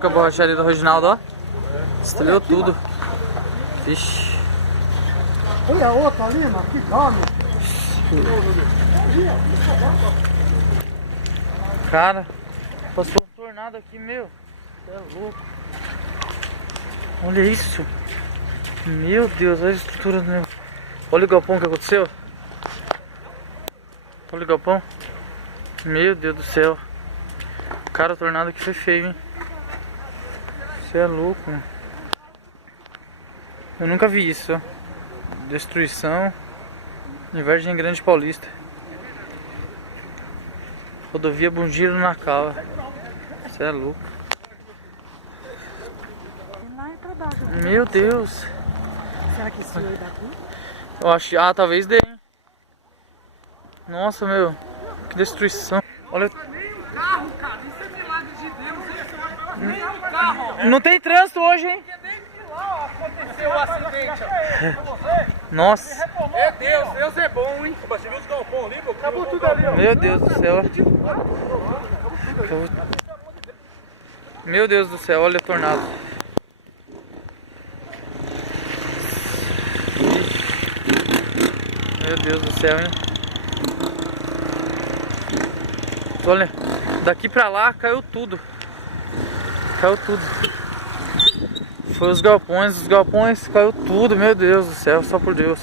Com a borracharia do Reginaldo, ó. Destruiu tudo. Vixe. Olha a outra ali, mano. Que dome. Cara, passou um tornado aqui, meu. Você é louco. Olha isso. Meu Deus, olha a estrutura do meu. Olha o galpão que aconteceu. Olha o galpão. Meu Deus do céu. Cara, o tornado aqui foi feio, hein. Você é louco, mano. Eu nunca vi isso, ó. Destruição em Vargem Grande Paulista. Rodovia Bugiro na Cava. Você é louco. Meu Deus. Será que esse aí daqui? Eu acho. Ah, talvez dê. Nossa, meu. Que destruição. Olha. Carro, cara, isso é milagre de Deus. Nem o carro, ó. Não tem trânsito hoje, hein? Porque desde lá, ó, aconteceu o acidente. Ó. Nossa. É Deus, Deus é bom, hein? Você viu os galpão ali, pô? Acabou tudo ali, ó. Meu Deus do céu. Meu Deus do céu, olha o tornado. Meu Deus do céu, hein? Olha, daqui pra lá caiu tudo. Caiu tudo. Foi os galpões caiu tudo, meu Deus do céu, só por Deus.